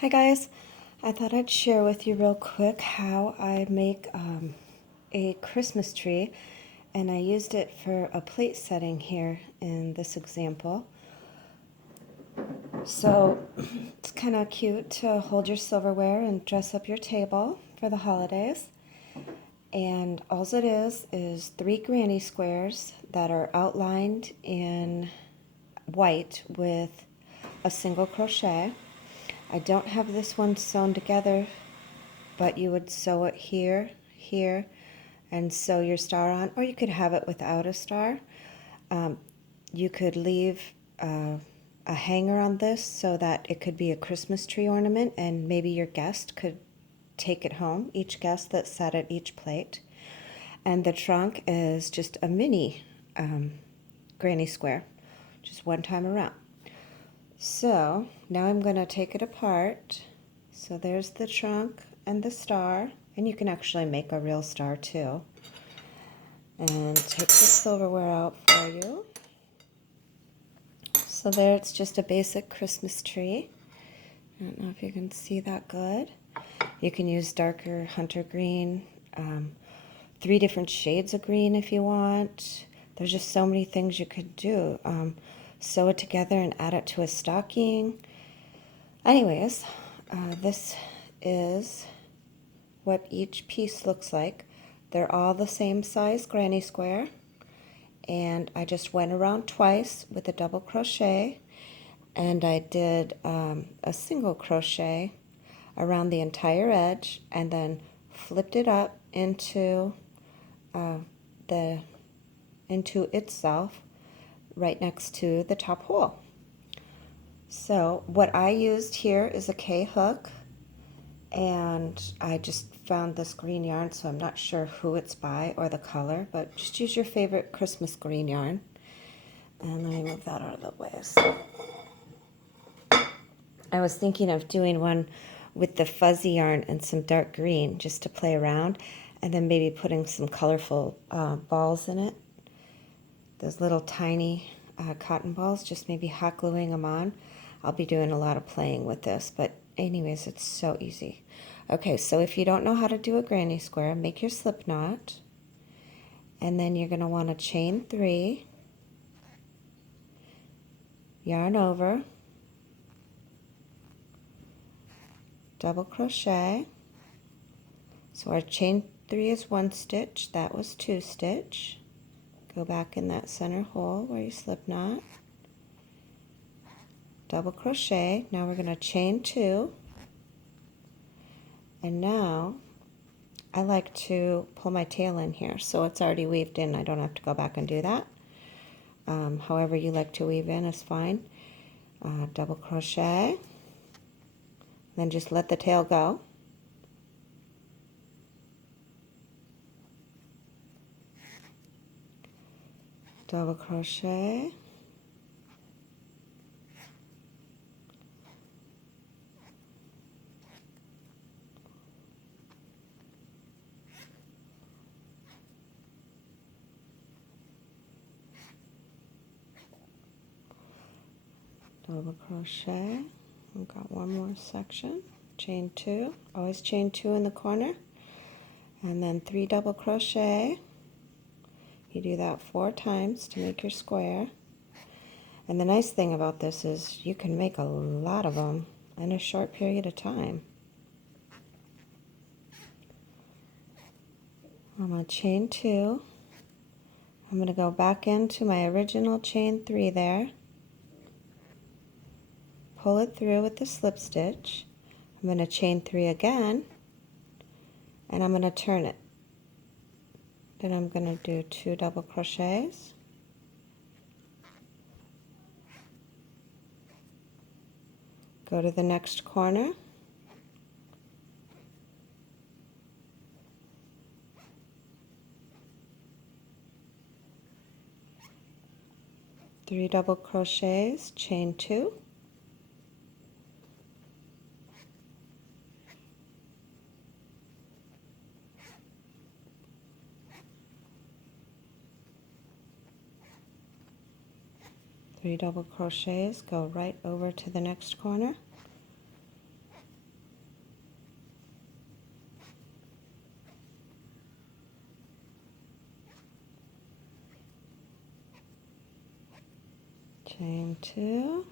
Hi guys, I thought I'd share with you real quick how I make a Christmas tree, and I used it for a plate setting here in this example. So it's kind of cute to hold your silverware and dress up your table for the holidays. And all it is 3 granny squares that are outlined in white with a single crochet. I don't have this one sewn together, but you would sew it here, here, and sew your star on, or you could have it without a star. You could leave a hanger on this so that it could be a Christmas tree ornament, and maybe your guest could take it home, each guest that sat at each plate. And the trunk is just a mini granny square, just one time around. So now I'm going to take it apart. So there's the trunk and the star, and you can actually make a real star too. And take the silverware out for you. So there, it's just a basic Christmas tree. I don't know if you can see that good. You can use darker hunter green, 3 different shades of green if you want. There's just so many things you could do. Sew it together and add it to a stocking. Anyways, this is what each piece looks like. They're all the same size granny square, and I just went around twice with a double crochet, and I did a single crochet around the entire edge, and then flipped it up into itself right next to the top hole. So what I used here is a K hook, and I just found this green yarn, so I'm not sure who it's by or the color, but just use your favorite Christmas green yarn. And let me move that out of the way. So I was thinking of doing one with the fuzzy yarn and some dark green just to play around, and then maybe putting some colorful balls in it. Those little tiny cotton balls, just maybe hot gluing them on. I'll be doing a lot of playing with this, but anyways, it's so easy. Okay, so if you don't know how to do a granny square, make your slip knot, and then you're going to want to chain 3, yarn over, double crochet. So our chain 3 is 1 stitch, that was 2 stitch. Go back in that center hole where you slip knot, double crochet. Now we're going to chain 2, and now I like to pull my tail in here, so it's already weaved in. I don't have to go back and do that. However you like to weave in is fine. Double crochet, then just let the tail go. Double crochet, double crochet. We've got one more section, chain 2, always chain 2 in the corner, and then 3 double crochet. You do that 4 times to make your square. And the nice thing about this is you can make a lot of them in a short period of time. I'm going to chain 2. I'm going to go back into my original chain 3 there. Pull it through with the slip stitch. I'm going to chain 3 again, and I'm going to turn it. Then I'm going to do 2 double crochets. Go to the next corner. Three double crochets, chain 2. Three double crochets, go right over to the next corner. chain 2,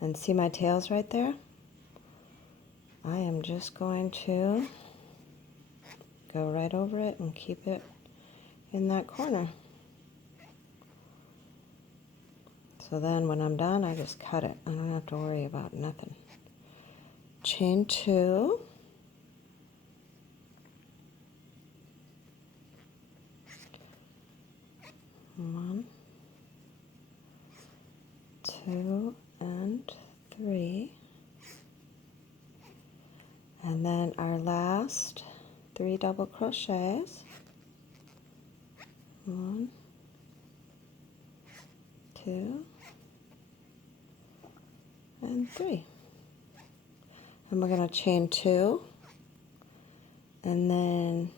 and see my tails right there? I am just going to go right over it and keep it in that corner. So then when I'm done, I just cut it. I don't have to worry about nothing. Chain 2. One, 2, and 3. And then our last 3 double crochets. 1, 2, and 3. And we're going to chain 2, and then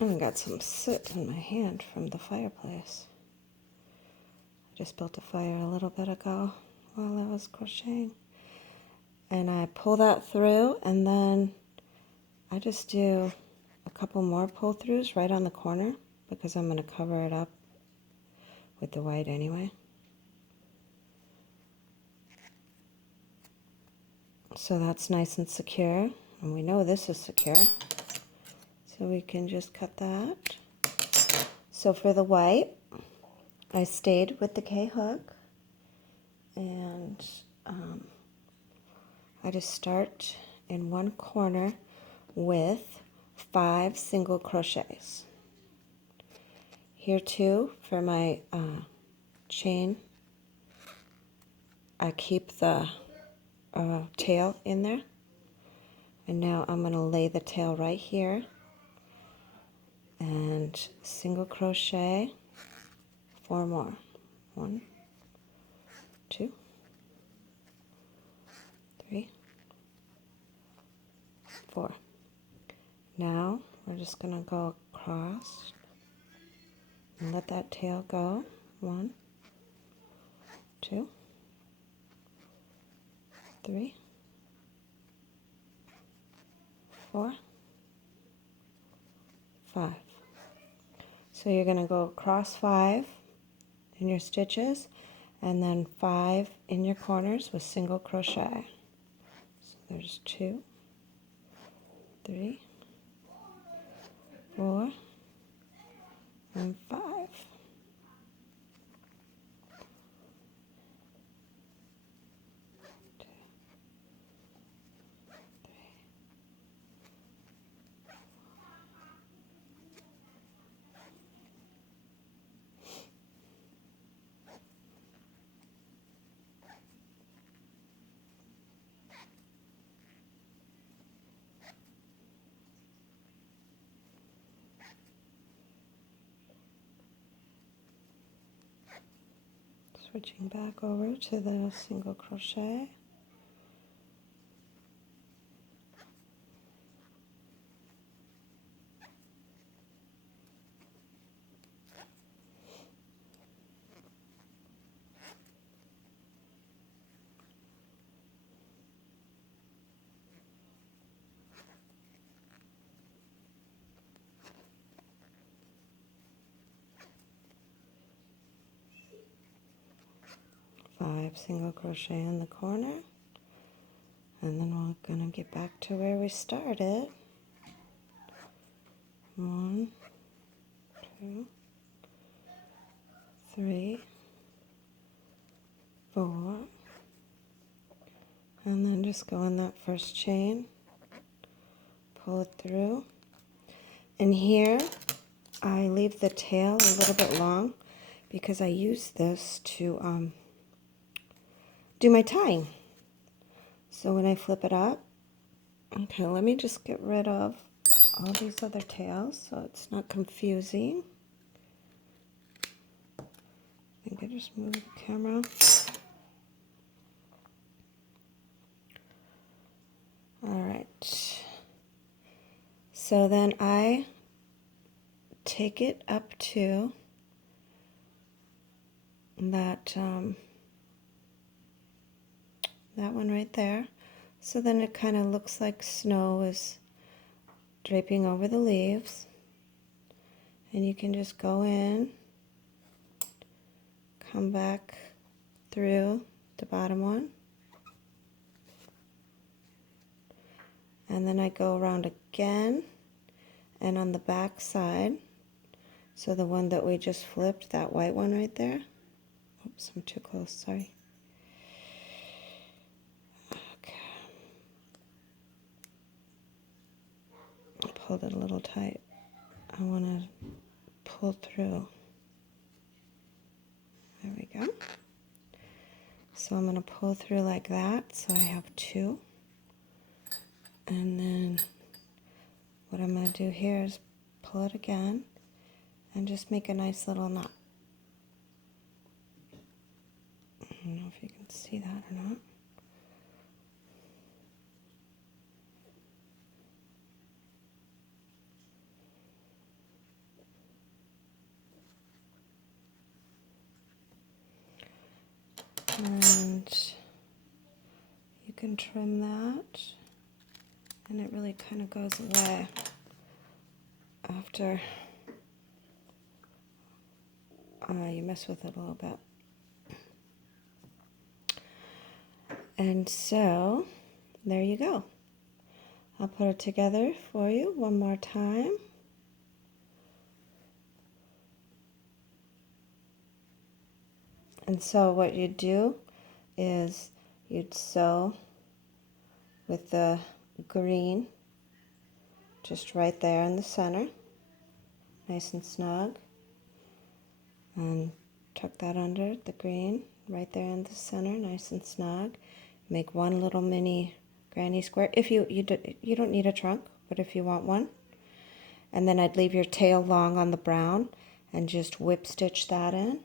I got some soot in my hand from the fireplace. I just built a fire a little bit ago while I was crocheting. And I pull that through, and then I just do a couple more pull throughs right on the corner because I'm going to cover it up with the white anyway. So that's nice and secure, and we know this is secure. So we can just cut that. So for the white, I stayed with the K-hook, and I just start in one corner with 5 single crochets. Here too, for my chain, I keep the tail in there. And now I'm going to lay the tail right here. And single crochet 4 more. 1, 2, 3, 4. Now we're just going to go across and let that tail go. 1, 2, 3, 4, 5. So you're going to go across 5 in your stitches, and then 5 in your corners with single crochet. So there's 2, 3, 4, and 5. Switching back over to the single crochet. Five single crochet in the corner, and then we're going to get back to where we started. 1, 2, 3, 4, and then just go in that first chain, pull it through, and here I leave the tail a little bit long because I use this to do my tying. So when I flip it up, okay, let me just get rid of all these other tails so it's not confusing. I think I just moved the camera. All right. So then I take it up to that that one right there. So then it kind of looks like snow is draping over the leaves. And you can just go in, come back through the bottom one. And then I go around again and on the back side. So the one that we just flipped, that white one right there. Oops, I'm too close, sorry. Okay. I pulled it a little tight. I want to pull through. There we go. So I'm going to pull through like that, so I have two. And then what I'm going to do here is pull it again and just make a nice little knot. I don't know if you can see that or not. And you can trim that, and it really kind of goes away after you mess with it a little bit. And so there you go. I'll put it together for you one more time. And so what you do is you'd sew with the green just right there in the center, nice and snug, and tuck that under the green right there in the center, nice and snug. Make one little mini granny square. If you don't need a trunk, but if you want one. And then I'd leave your tail long on the brown and just whip stitch that in.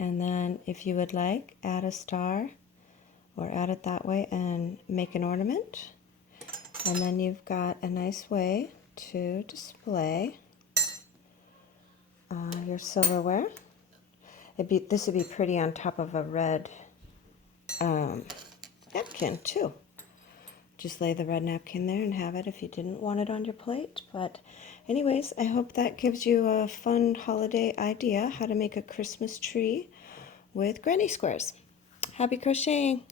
And then if you would like, add a star or add it that way and make an ornament. And then you've got a nice way to display your silverware. This would be pretty on top of a red napkin too. Just lay the red napkin there and have it if you didn't want it on your plate. But anyways, I hope that gives you a fun holiday idea how to make a Christmas tree with granny squares. Happy crocheting!